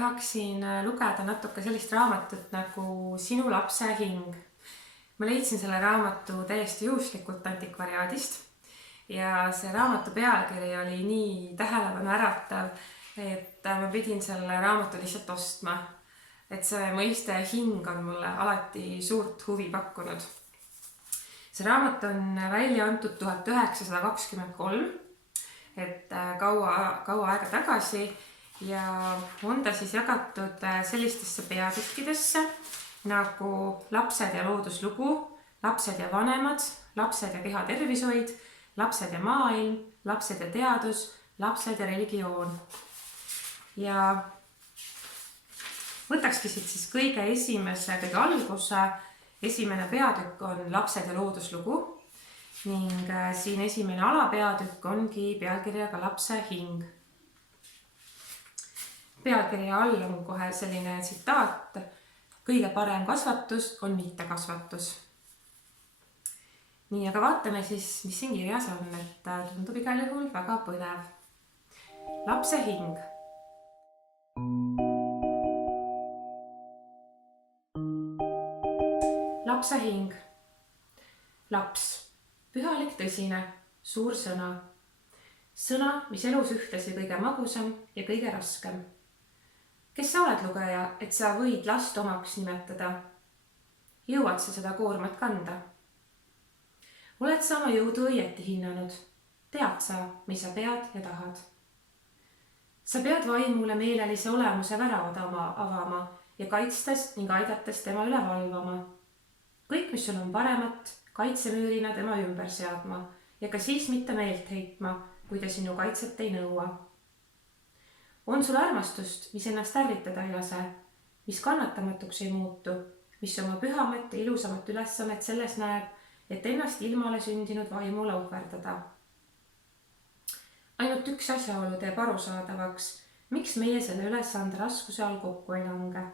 tahaksin lugeda natuke sellist raamatut nagu Sinu lapse hing. Ma leidsin selle raamatu täiesti juhuslikult antikvariaadist ja see raamatu pealkiri oli nii tähelepanu äratav, et ma pidin selle raamatu lihtsalt ostma. Et see mõiste hing on mulle alati suurt huvi pakkunud. See raamat on välja antud 1923, et kaua aega tagasi, ja on ta siis jagatud sellistesse peatükkidesse nagu lapsed ja looduslugu, lapsed ja vanemad, lapsed ja kehatervishoid, lapsed ja maailm, lapsed ja teadus, lapsed ja religioon. Ja võtakski siis kõige alguse. Esimene peatükk on lapsed ja looduslugu ning siin esimene alapeatükk ongi pealkirjaga lapse hing. Pealkirja all on kohe selline tsitaat: kõige parem kasvatus on mittekasvatus. Nii, aga vaatame siis, mis siin kirjas on, et tundub igal juhul väga põnev. Lapse hing. Lapse hing. Laps. Pühalik tõsine, suur sõna. Sõna, mis elus ühtlasi kõige magusam ja kõige raskem. Kes sa oled, lugeja, et sa võid last omaks nimetada? Jõuad sa seda koormat kanda? Oled sa oma jõudu õieti hinnanud? Tead sa, mis sa pead ja tahad? Sa pead vaimule meelelise olemuse väravad avama ja kaitstes ning aidates tema üle valvama. Kõik, mis sul on paremat, kaitsemüürina tema ümber seadma ja ka siis mitte meelt heitma, kui ta sinu kaitset ei nõua. On sul armastust, mis ennast ärritada ei lase, mis kannatamatuks ei muutu, mis oma pühamat ja ilusamat ülesannet selles näeb, et ennast ilmale sündinud vaimule ohverdada. Ainult üks asjaolu teeb arusaadavaks, miks meie selle ülesande raskuse all kokku ei lange.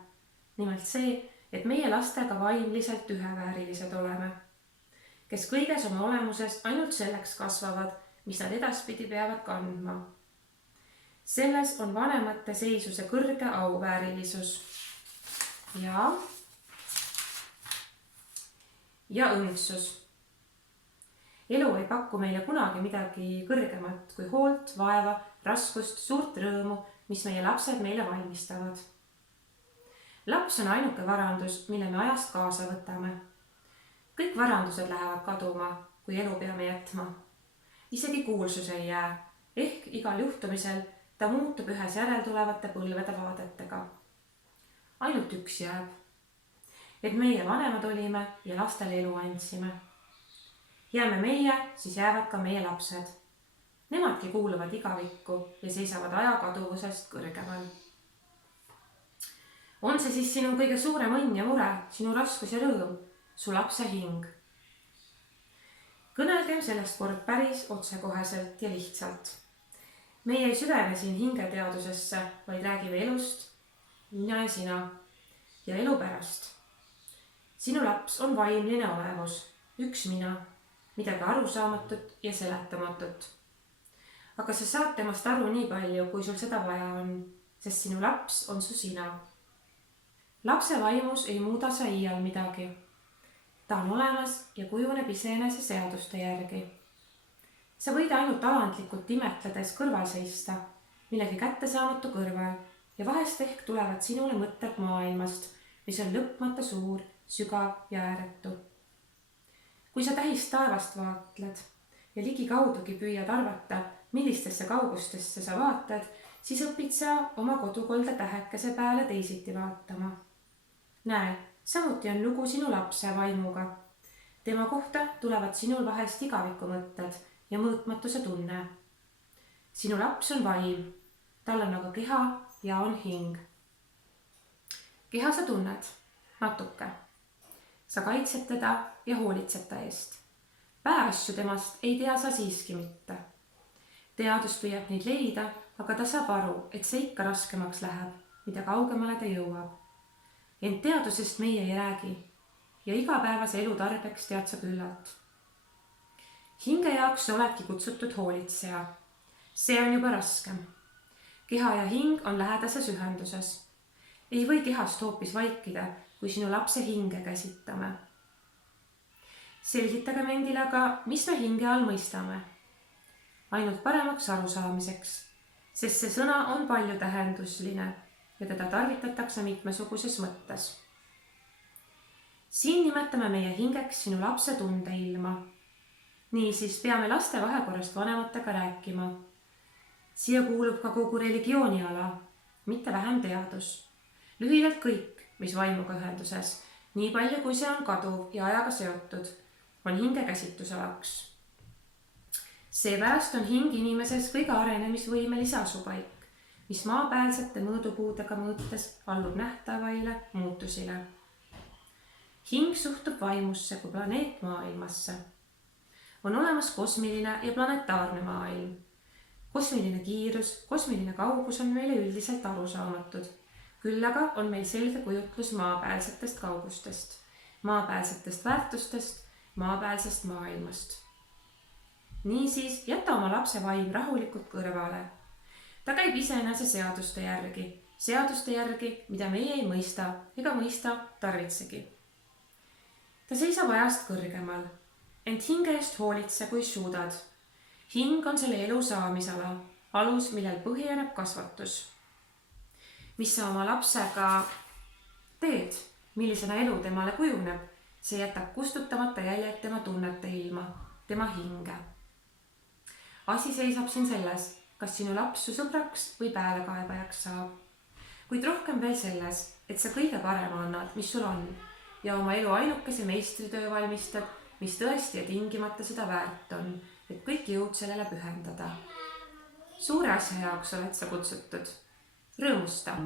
Nimelt see, et meie lastega vaimliselt üheväärilised oleme, kes kõiges oma olemuses ainult selleks kasvavad, mis nad edaspidi peavad kandma. Selles on vanemate seisuse kõrge auväärilisus ja õndsus. Elu ei paku meile kunagi midagi kõrgemat kui hoolt, vaeva, raskust, suurt rõõmu, mis meie lapsed meile valmistavad. Laps on ainuke varandus, mille me ajast kaasa võtame. Kõik varandused lähevad kaduma, kui elu peame jätma. Isegi kuulsus ei jää, ehk igal juhtumisel ta muutub ühes järeltulevate põlvede vaadetega. Ainult üks jääb, et meie vanemad olime ja lastele elu andsime. Jääme meie, siis jäävad ka meie lapsed. Nemadki kuuluvad igavikku ja seisavad aja kaduvusest kõrgemal. On see siis sinu kõige suurem õnn ja mure, sinu raskus ja rõõm, su lapse hing? Kõnelgem sellest kord päris otsekoheselt ja lihtsalt. Meie ei süvene siin hingeteadusesse, vaid räägime elust, mina ja sina, ja elu pärast. Sinu laps on vaimline olevus, üks mina, midagi arusaamatut ja seletamatut. Aga sa saad temast aru nii palju, kui sul seda vaja on, sest sinu laps on su sina. Lapse vaimus ei muuda sa iial midagi. Ta on olemas ja kujuneb iseenese seaduste järgi. Sa võid ainult alandlikult imetledes kõrval seista, millegi kättesaamatu kõrval, ja vahest ehk tulevad sinule mõtted maailmast, mis on lõpmata suur, sügav ja ääretu. Kui sa tähist taevast vaatled ja ligikaudugi püüad arvata, millistesse kaugustesse sa vaatad, siis õpid sa oma kodukolde tähekese peale teisiti vaatama. Näe, samuti on lugu sinu lapse vaimuga. Tema kohta tulevad sinul vahest igaviku mõtted ja mõõtmatuse tunne. Sinu laps on vaim, tal on aga keha ja on hing. Keha sa tunned, natuke. Sa kaitsed teda ja hoolitsed ta eest. Pääasju temast ei tea sa siiski mitte. Teadus püüab neid leida, aga ta saab aru, et see ikka raskemaks läheb, mida kaugemale ta jõuab. Ent teadusest meie ei räägi ja igapäevase elu tarbeks tead sa küllalt. Hinge jaoks sa oledki kutsutud hoolitseja. See on juba raskem. Keha ja hing on lähedases ühenduses. ei või kehast hoopis vaikida, kui sinu lapse hinge käsitleme. Selgitagem endile aga, mis me hinge all mõistame. Ainult paremaks arusaamiseks, sest see sõna on paljutähendusline ja teda tarvitatakse mitmesuguses mõttes. Siin nimetame meie hingeks sinu lapse tundeilma. Niisiis peame laste vahekorrast vanematega rääkima. Siia kuulub ka kogu religiooniala, mitte vähem teadus. Lühidalt kõik, mis vaimuga ühenduses, nii palju kui see on kaduv ja ajaga seotud, on hinge käsitlusalaks. Seepärast on hing inimeses kõige arenemisvõimelise asupaik, mis maapäälsete mõõdupuudega mõõtes allub nähtavaile muutusile. Hing suhtub vaimusse kui planeet maailmasse. On olemas kosmiline ja planetaarne maailm. Kosmiline kiirus, kosmiline kaugus on meile üldiselt arusaamatud. Küll aga on meil selge kujutlus maapäälsetest kaugustest, maapäälsetest väärtustest, maapäälsest maailmast. Niisiis jäta oma lapse vaim rahulikult kõrvale. Ta käib iseenese seaduste järgi, mida meie ei mõista ega mõista tarvitsegi. Ta seisab ajast kõrgemal, ent hinge eest hoolitse, kui suudad. Hing on selle elu saamisala, alus, millel põhineb kasvatus. Mis sa oma lapsega teed, millisena elu temale kujuneb, see jätab kustutamata jäljed tema tunnete ilma, tema hinge. Asi seisab siin selles, kas sinu laps su sõbraks või päälekaebajaks saab. Kuid rohkem veel selles, et sa kõige parema annad, mis sul on, ja oma elu ainukese meistritöö valmistad, mis tõesti ja tingimata seda väärt on, et kõik jõud sellele pühendada. Suure asja jaoks oled sa kutsutud. Rõõmusta!